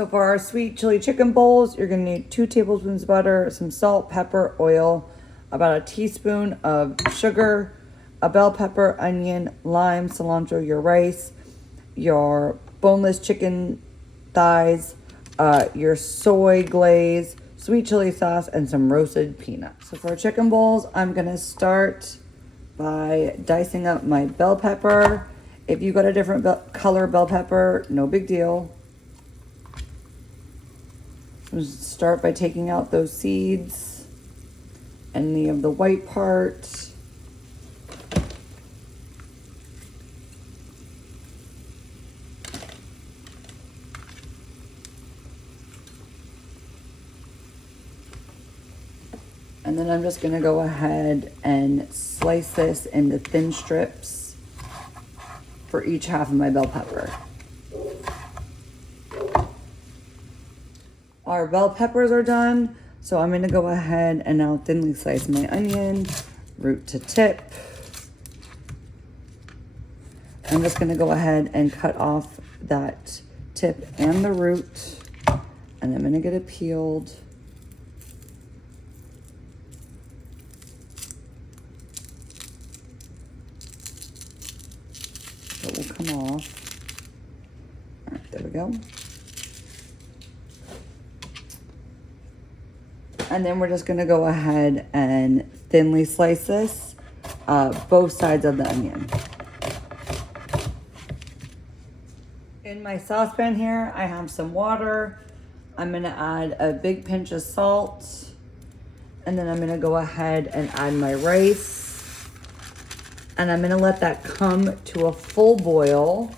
So for our sweet chili chicken bowls, you're gonna need 2 tablespoons of butter, some salt, pepper, oil, about a teaspoon of sugar, a bell pepper, onion, lime, cilantro, your rice, your boneless chicken thighs, your soy glaze, sweet chili sauce, and some roasted peanuts. So for chicken bowls, I'm gonna start by dicing up my bell pepper. If you got a different color bell pepper, no big deal. Just start by taking out those seeds, any of the white part. And then I'm just gonna go ahead and slice this into thin strips for each half of my bell pepper. Our bell peppers are done, so I'm gonna go ahead and now thinly slice my onion, root to tip. I'm just gonna go ahead and cut off that tip and the root, and I'm gonna get it peeled. It will come off. All right, there we go. And then we're just gonna go ahead and thinly slice this, both sides of the onion. In my saucepan here, I have some water. I'm gonna add a big pinch of salt, and then I'm gonna go ahead and add my rice. And I'm gonna let that come to a full boil,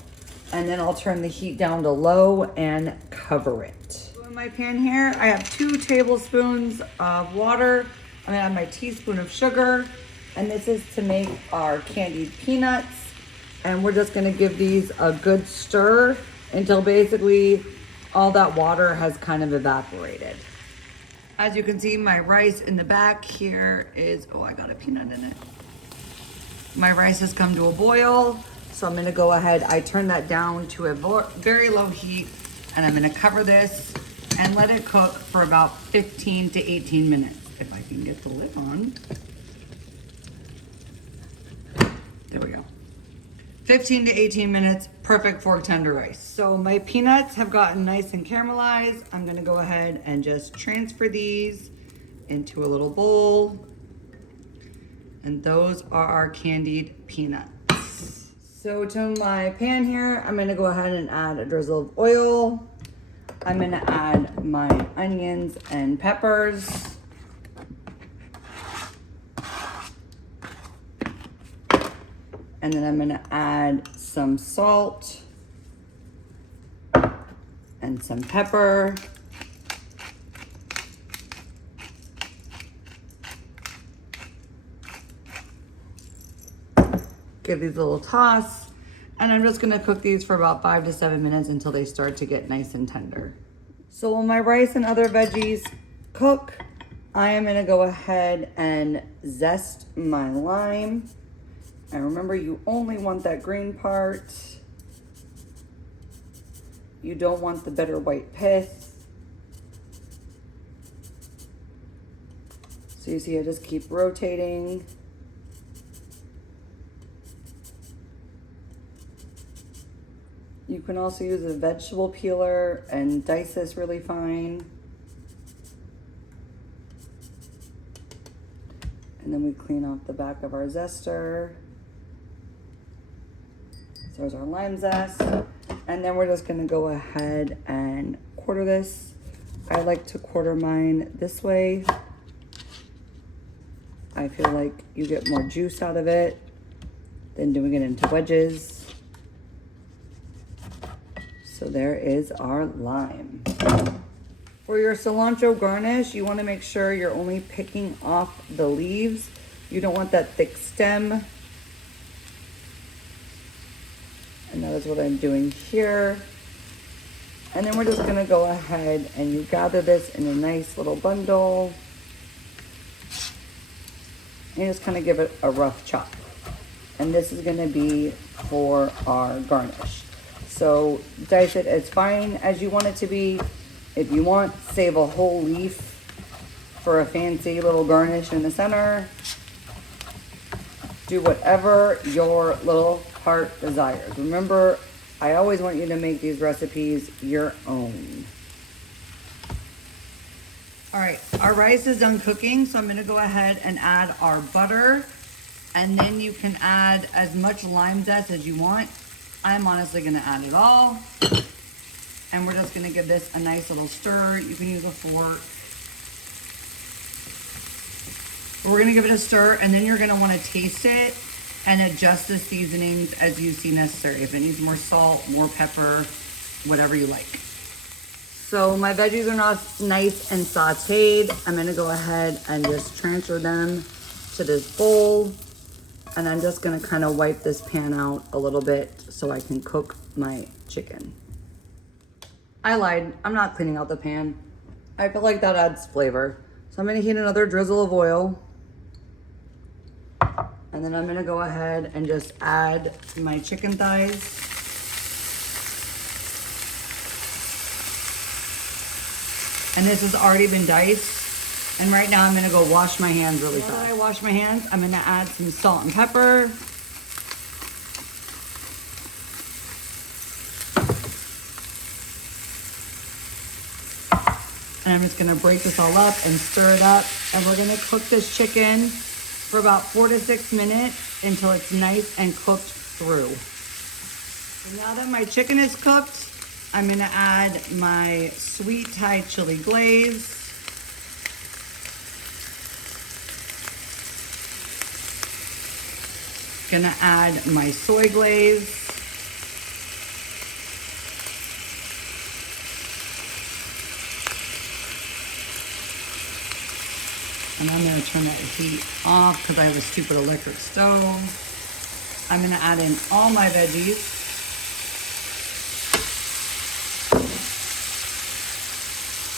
and then I'll turn the heat down to low and cover it. In my pan here, I have 2 tablespoons of water. I'm gonna add my teaspoon of sugar, and this is to make our candied peanuts. And we're just gonna give these a good stir until basically all that water has kind of evaporated. As you can see, my rice in the back here is, oh, I got a peanut in it. My rice has come to a boil, so I'm gonna go ahead, I turn that down to a very low heat, and I'm gonna cover this and let it cook for about 15 to 18 minutes. If I can get the lid on. There we go. 15 to 18 minutes, perfect for tender rice. So my peanuts have gotten nice and caramelized. I'm gonna go ahead and just transfer these into a little bowl. And those are our candied peanuts. So to my pan here, I'm gonna go ahead and add a drizzle of oil. I'm gonna add my onions and peppers. And then I'm gonna add some salt and some pepper. Give these a little toss. And I'm just gonna cook these for about 5 to 7 minutes until they start to get nice and tender. So while my rice and other veggies cook, I am gonna go ahead and zest my lime. And remember, you only want that green part. You don't want the bitter white pith. So you see, I just keep rotating. You can also use a vegetable peeler and dice this really fine. And then we clean off the back of our zester. So there's our lime zest. And then we're just gonna go ahead and quarter this. I like to quarter mine this way. I feel like you get more juice out of it than doing it into wedges. So there is our lime. For your cilantro garnish, you want to make sure you're only picking off the leaves. You don't want that thick stem. And that is what I'm doing here. And then we're just gonna go ahead and you gather this in a nice little bundle. And just kind of give it a rough chop. And this is gonna be for our garnish. So dice it as fine as you want it to be. If you want, save a whole leaf for a fancy little garnish in the center. Do whatever your little heart desires. Remember, I always want you to make these recipes your own. All right, our rice is done cooking, so I'm gonna go ahead and add our butter, and then you can add as much lime zest as you want. I'm honestly gonna add it all, and we're just gonna give this a nice little stir. You can use a fork. We're gonna give it a stir, and then you're gonna wanna taste it and adjust the seasonings as you see necessary. If it needs more salt, more pepper, whatever you like. So my veggies are now nice and sauteed. I'm gonna go ahead and just transfer them to this bowl. And I'm just gonna kind of wipe this pan out a little bit so I can cook my chicken. I lied, I'm not cleaning out the pan. I feel like that adds flavor. So I'm gonna heat another drizzle of oil. And then I'm gonna go ahead and just add my chicken thighs. And this has already been diced. And right now I'm gonna go wash my hands really fast. After I wash my hands, I'm gonna add some salt and pepper. And I'm just gonna break this all up and stir it up. And we're gonna cook this chicken for about 4 to 6 minutes until it's nice and cooked through. So now that my chicken is cooked, I'm gonna add my sweet Thai chili glaze. Gonna add my soy glaze. And I'm gonna turn that heat off because I have a stupid electric stove. I'm gonna add in all my veggies.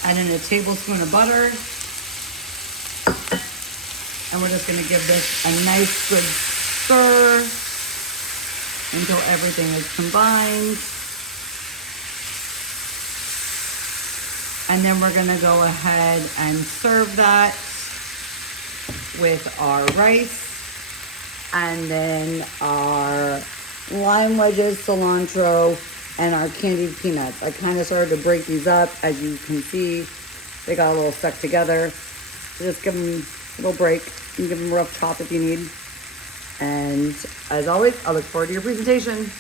Add in a tablespoon of butter. And we're just gonna give this a nice good stir until everything is combined. And then we're gonna go ahead and serve that with our rice and then our lime wedges, cilantro, and our candied peanuts. I kind of started to break these up. As you can see, they got a little stuck together. So just give them a little break. You can give them a rough chop if you need. And as always, I look forward to your presentation.